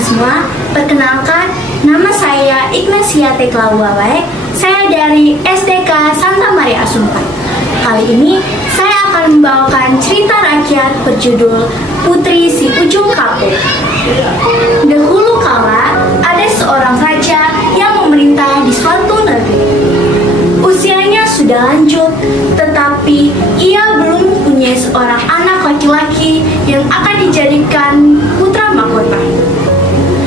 teman-teman semua, perkenalkan, nama saya Ignacia Teklawawai. Saya dari SDK Santa Maria Assumpta. Kali ini saya akan membawakan cerita rakyat berjudul Putri Si Ujung Kapuk. Dahulu kala ada seorang raja yang memerintah di suatu negeri. Usianya sudah lanjut, tetapi ia belum mempunyai seorang anak laki-laki yang akan dijadikan putra mahkota.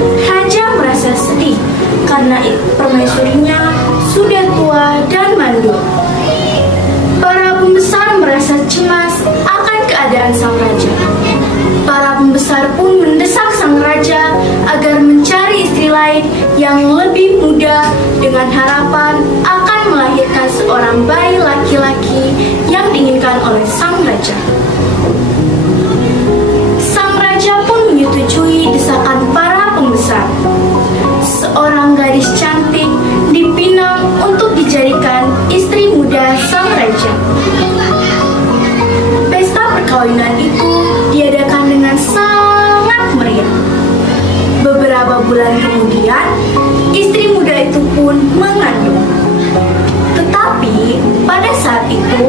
Raja merasa sedih karena permaisurinya sudah tua dan mandul. Para pembesar merasa cemas akan keadaan sang raja. Para pembesar pun mendesak sang raja agar mencari istri lain yang lebih muda dengan harapan akan melahirkan seorang bayi laki-laki yang diinginkan oleh sang raja. Sang raja pun menyetujui desakan para pembesar. Seorang gadis cantik dipinang untuk dijadikan istri muda sang raja. Pesta perkawinan itu diadakan dengan sangat meriah. Beberapa bulan kemudian, istri muda itu pun mengandung. Tetapi pada saat itu,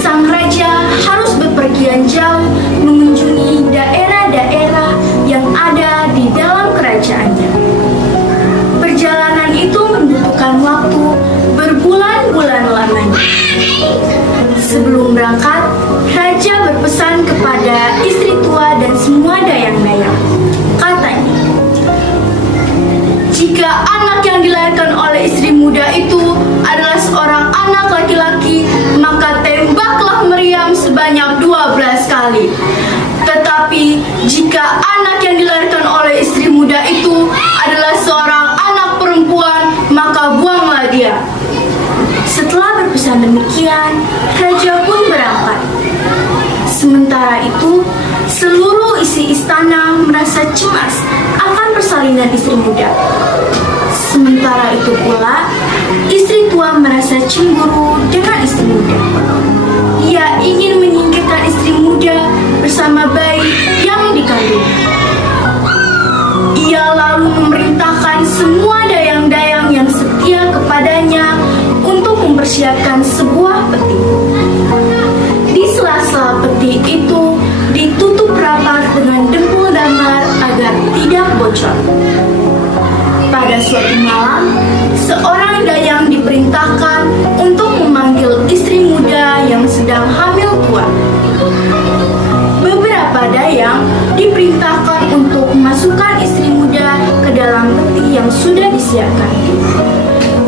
sang raja harus bepergian jauh mengunjungi daerah-daerah yang ada di dalam kerajaannya. Perjalanan itu membutuhkan waktu berbulan-bulan lamanya. Sebelum berangkat, raja berpesan kepada istri tua dan semua dayang-dayang. Katanya, jika anak yang dilahirkan oleh istri muda itu adalah seorang anak laki-laki, maka tembaklah meriam sebanyak 12 kali. Tetapi jika anak yang dilahirkan oleh istri muda itu adalah seorang anak perempuan, maka buanglah dia. Setelah berpesan demikian, raja pun berangkat. Sementara itu, seluruh isi istana merasa cemas akan persalinan istri muda. Sementara itu pula, istri tua merasa cemburu dengan istri muda. Ia ingin menyingkirkan istri muda bersama bayi yang dikandungnya. Ia lalu memerintahkan semua dayang-dayang yang setia kepadanya untuk mempersiapkan sebuah peti. Di sela-sela peti itu ditutup rapat dengan dempul damar agar tidak bocor. Pada suatu malam, seorang dayang diperintahkan untuk memanggil istri muda yang sedang hamil tua. Beberapa dayang diperintahkan untuk memasukkan istri muda ke dalam peti yang sudah disiapkan.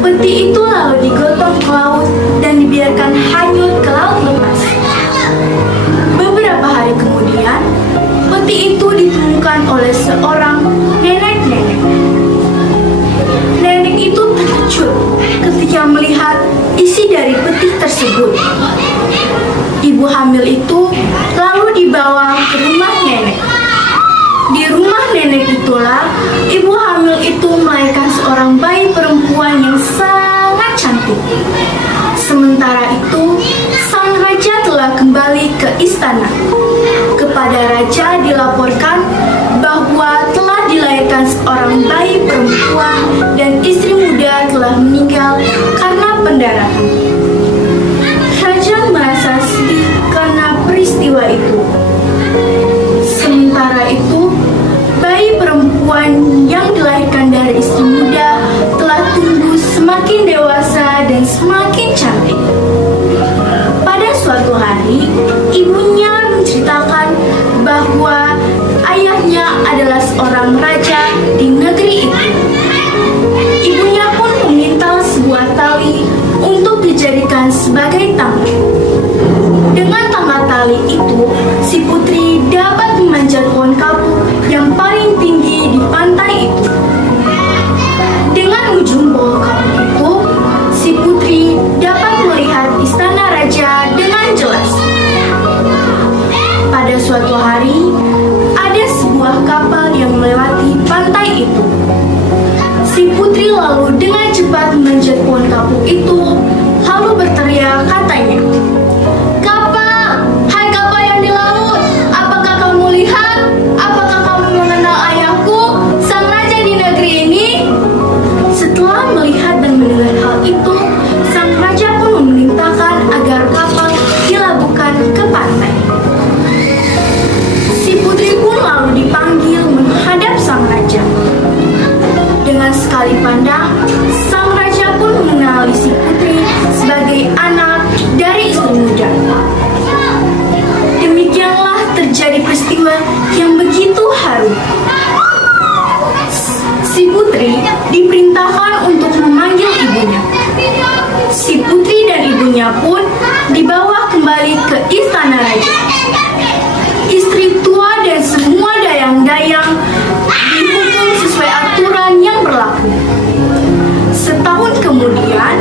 Peti itu lalu digotong ke laut dan dibiarkan hanyut ke laut lepas. Beberapa hari kemudian, peti itu ditemukan oleh seorang nenek-nenek. Nenek itu terkejut ketika melihat isi dari peti tersebut. Ibu hamil itu lalu dibawa ke rumah nenek. Di rumah nenek itulah ibu hamil itu melahirkan seorang bayi perempuan yang sangat cantik. Sementara itu, sang raja telah kembali ke istana. Kepada raja dilaporkan bahwa telah dilahirkan seorang bayi perempuan dan istri muda telah meninggal karena pendarahan. Raja merasa sedih karena peristiwa itu. Sementara itu, bayi perempuan yang dilahirkan dari istri muda telah tumbuh semakin dewasa dan semakin cantik. Pada suatu hari, ibunya menceritakan bahwa ayahnya adalah seorang raja di negeri itu. Ibunya pun meminta sebuah tali untuk dijadikan sebagai tangga. Dengan tangga tali itu, si putri dapat memanjat pohon kapuk yang paling tinggi di pantai itu. Dengan ujung pohon kapuk itu, si putri dapat melihat istana raja dengan jelas. Pada suatu hari, ada sebuah kapal yang melewati pantai itu. Si putri lalu dengan cepat memanjat pohon kapuk itu, lalu berteriak katanya, "Kapal, hai kapal yang di laut, pun dibawa kembali ke istana raja. Istri tua dan semua dayang-dayang dihukum sesuai aturan yang berlaku. Setahun kemudian,